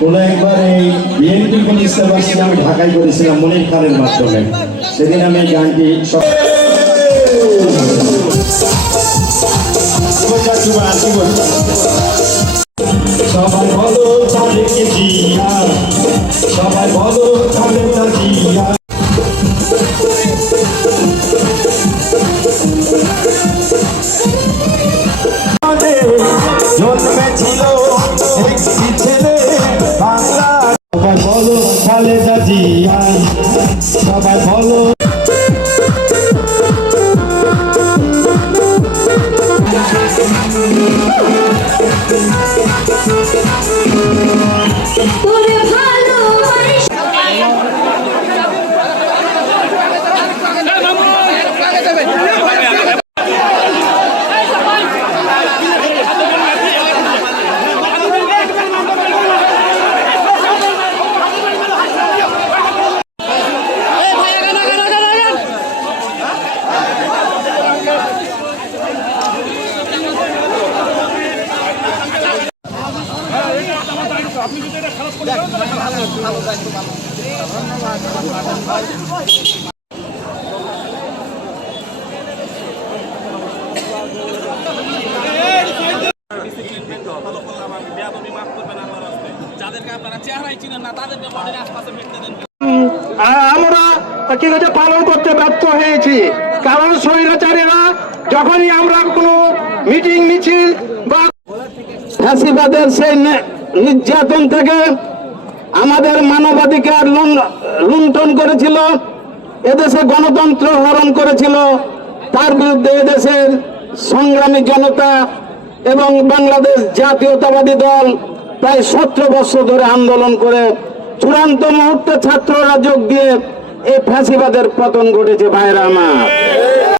কোন একবার এই বিএনপি ইস্তেফার আমি ঢাকায় করেছিলাম মনির খানের মাধ্যমে। সেদিন আমি এই গানটি সবাই বলো তাদেরকে জিয়া, সবাই বলো তাদেরকে জিয়া। জন্মেছিল একটি ছেলে বাংলা, সবাই বলো খালেদা জিয়া, সবাই বলো আমরা কি হচ্ছে পালন করতে ব্যর্থ হয়েছি। কারণ স্বৈরাচারীরা যখনই আমরা কোনো মিটিং মিছিল বা ফ্যাসিবাদের সেই নির্যাতন থেকে আমাদের মানবাধিকার লুণ্ঠন করেছিল, এদেশে গণতন্ত্র হরণ করেছিল, তার বিরুদ্ধে এদেশের সংগ্রামী জনতা এবং বাংলাদেশ জাতীয়তাবাদী দল প্রায় 17 বছর ধরে আন্দোলন করে চূড়ান্ত মুহূর্তে ছাত্ররা যোগ দিয়ে এই ফ্যাসিবাদের পতন ঘটেছে। ভাইরা আমার,